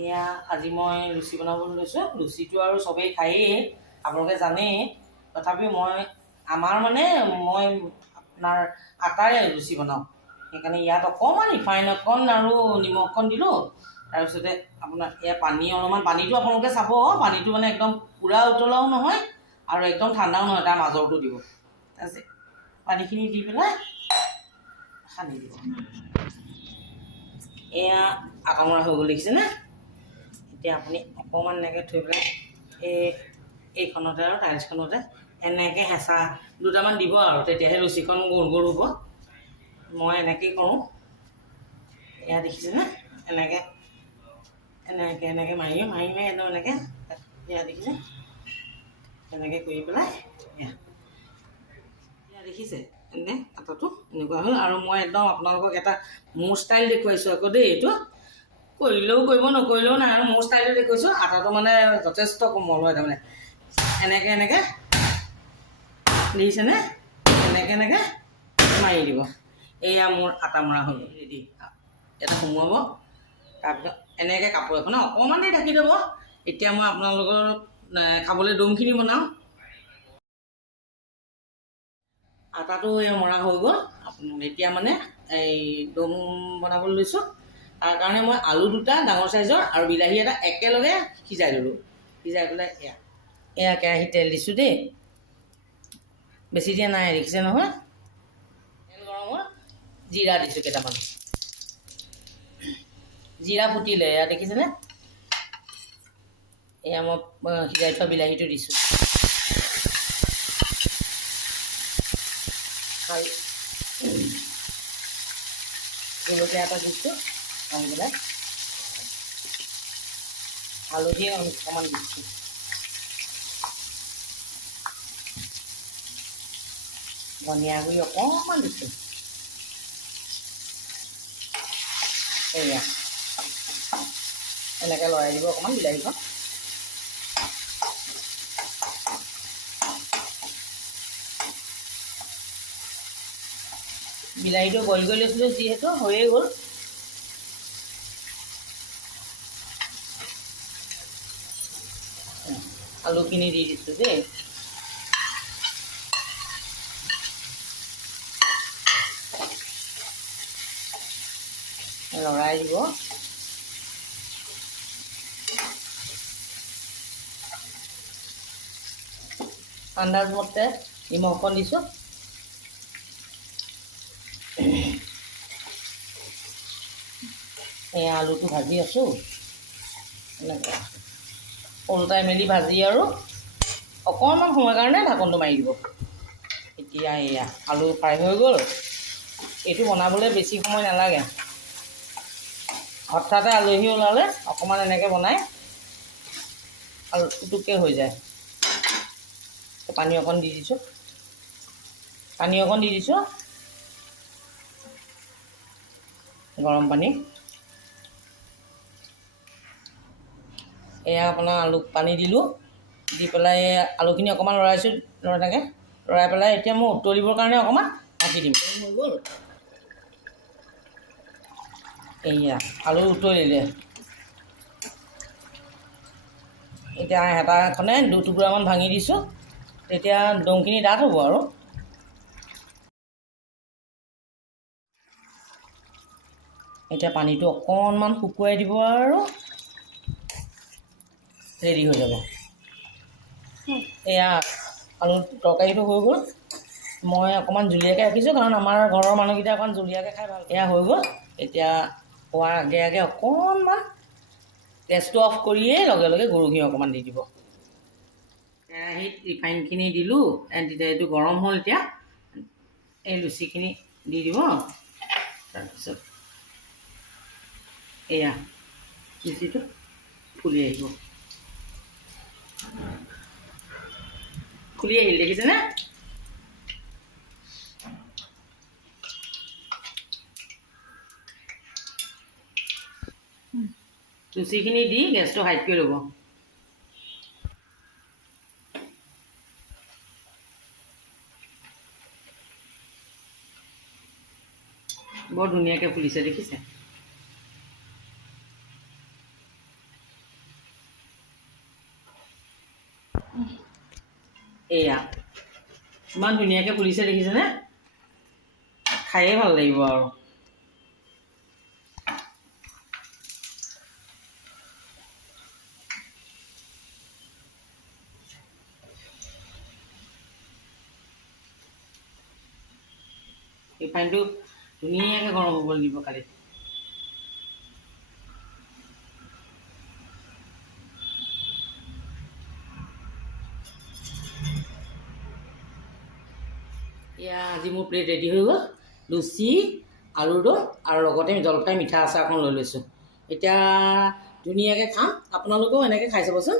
এয়া আজি মই লুচি বনাবলৈ লৈছোঁ। লুচিটো আৰু চবেই খায়েই, আপোনালোকে জানেই। তথাপিও মই আপোনাৰ আটাৰে লুচি বনাওঁ। সেইকাৰণে ইয়াত অকণমান ৰিফাইন অকণ আৰু নিমখ অকণ দিলোঁ। তাৰপিছতে আপোনাৰ এয়া পানী অলপমান, পানীটো আপোনালোকে চাব, পানীটো মানে একদম পূৰা উতলাও নহয় আৰু একদম ঠাণ্ডাও নহয়, তাৰ মাজৰটো দিব। তাৰপিছত পানীখিনি দি পেলাই সানি দিব। এয়া আটামৰা হৈ গ'ল, দেখিছেনে? এতিয়া আপুনি অকণমান এনেকৈ থৈ পেলাই এইখনতে আৰু টাইলছখনতে এনেকৈ হেঁচা দুটামান দিব আৰু তেতিয়াহে লুচিখন গোল গোল হ'ব। মই এনেকৈয়ে কৰোঁ। এয়া দেখিছেনে? এনেকৈ মাৰি একদম এনেকৈ, এয়া দেখিছে? এনেকৈ কৰি পেলাই এয়া দেখিছে? এনে আটাটো এনেকুৱা হ'ল। আৰু মই একদম আপোনালোকক এটা মোৰ ষ্টাইল দেখুৱাইছোঁ আকৌ দেই। এইটো কৰিলেও কৰিব, নকৰিলেও নাই, আৰু মোৰ ষ্টাইলটো দেখুৱাইছোঁ। আটাটো মানে যথেষ্ট কোমল হয় তাৰমানে। এনেকৈ দেখিছেনে? এনেকৈ মাৰি দিব। এয়া মোৰ আটা মৰা হ'ল ৰেডি। এটা সোমোৱাব, তাৰপিছত এনেকৈ কাপোৰ এখন অকণমান দেৰি ঢাকি দিব। এতিয়া মই আপোনালোকৰ খাবলৈ দমখিনি বনাওঁ। আটাটো মৰা হৈ গ'ল। এতিয়া মানে এই দম বনাবলৈ লৈছোঁ। তাৰ কাৰণে মই আলু দুটা ডাঙৰ চাইজৰ আৰু বিলাহী এটা একেলগে সিজাই ল'লোঁ। সিজাই পেলাই এয়া কেৰাহীত তেল দিছোঁ দেই। বেছি দিয়া নাই, দেখিছে নহয়? তেল গৰম হ'ল, জিৰা দিছোঁ কেইটামান। জিৰা ফুটিলে, এয়া দেখিছেনে? এয়া মই সিজাই থোৱা বিলাহীটো দিছোঁ। জলকীয়া এটা দিছোঁ আনি পেলাই, হালধি অকণমান দিছোঁ, ধনিয়া গুড়ি অকণমান দিছোঁ। এয়া এনেকৈ লৰাই দিব অকণমান বিলাহীখন। বিলাহীটো বইল কৰি লৈছিলোঁ যিহেতু হৈয়ে গ'ল। আলুখিনি দি দিছোঁ দেই। লৰাই দিব। আন্দাজমতে নিমখ অকণ দিছোঁ। এয়া আলুটো ভাজি আছোঁ, এনেকৈ ওলটাই মেলি ভাজি আৰু অকণমান সময়ৰ কাৰণে ঢাকনটো মাৰি দিব। এতিয়া এয়া আলু ফ্ৰাই হৈ গ'ল। এইটো বনাবলৈ বেছি সময় নালাগে। হঠাতে আলহী ওলালে অকণমান এনেকৈ বনাই আৰু টুকটুককৈ হৈ যায়। পানী অকণ দি দিছোঁ, গৰম পানী। এয়া আপোনাৰ পানী দিলোঁ, দি পেলাই আলুখিনি অকণমান লৰাই পেলাই এতিয়া মই উতলিবৰ কাৰণে অকণমান ঢাকি দিম। হৈ গ'ল। এয়া আলু উতলিলে। এতিয়া হেতাখনে দুটুকুৰামান ভাঙি দিছোঁ, তেতিয়া দমখিনি ডাঠ হ'ব আৰু। এতিয়া পানীটো অকণমান শুকুৱাই দিব আৰু ৰেডি হৈ যাব। এয়া আলু তৰকাৰীটো হৈ গ'ল। মই অকণমান জুলীয়াকৈ ৰাখিছোঁ, কাৰণ আমাৰ ঘৰৰ মানুহকেইটা অকণমান জুলীয়াকৈ খাই ভাল। এয়া হৈ গ'ল। এতিয়া খোৱাৰ আগে আগে অকণমান গেছটো অফ কৰিয়েই লগে লগে গৰু ঘিউ অকণমান দি দিব। কেৰাহীত ৰিফাইনখিনি দিলোঁ, তেতিয়া এইটো গৰম হ'ল। এতিয়া এই লুচিখিনি দি দিব। তাৰপিছত এয়া লুচিটো ফুলি আহিব। ফুলি আহিল, দেখিছেনে? লুচিখিনি দি গেছটো হাইট কৰি ল'ব। বৰ ধুনীয়াকৈ ফুলিছে, দেখিছে? এয়া ইমান ধুনীয়াকৈ ফুলিছে দেখিছেনে? খায়ে ভাল লাগিব আৰু। ৰিফাইনটো ধুনীয়াকৈ গৰম হ'ব লাগিব খালি। এয়া আজি মোৰ প্লেট ৰেডি হৈ গ'ল। লুচি, আলুৰ দম আৰু লগতে জলফাই মিঠা আচাৰখন লৈ লৈছোঁ। এতিয়া ধুনীয়াকৈ খাম, আপোনালোকেও এনেকৈ খাই চাবচোন।